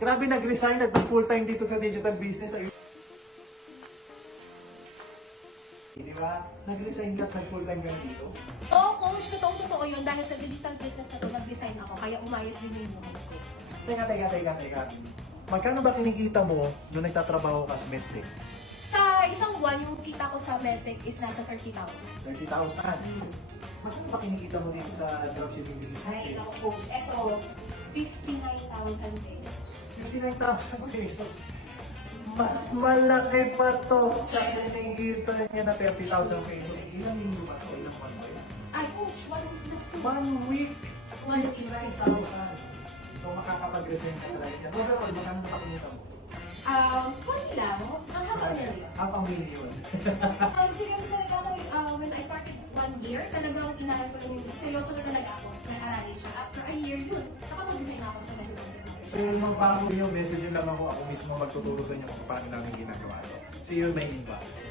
Grabe nag-resign at full-time dito sa digital business. Ay- Di ba? Nag-resign ka at nag-full-time ka dito. Oo, coach. Totoong totoo yun. Dahil sa digital business na to, nag-resign ako. Kaya umayos din yung buhay ko. Teka, teka, teka, teka. Magkano ba kinikita mo nung nagtatrabaho ka sa Medtech? Sa isang buwan, yung kita ko sa Medtech is nasa 30,000. 30,000. Magkano ba kinikita mo dito sa dropshipping business? Ay, ito coach. Ito, 59,000 pesos. 59,000 pesos. Mas malaki pa to sa kinikita niya na 30,000 pesos. Ilang linggo ba to? Ilang month ba yun? Ay, coach, one, One week. one week. 59,000. So makakapag-resign ka talaga yan. Overall, magkano nakapunta mo? Um, konti lang. Ang haba million. A million. Um, seryoso talaga ako, uh, when I started one year, talagang inaral ko lang yung seryoso na talaga ako. Nag-aralin siya. After a year, yun. Saka mag-design ako sa medical So yung mga bago nyo, message nyo lang ako. Ako mismo magtuturo sa inyo kung paano namin ginagawa ito. See you in my inbox.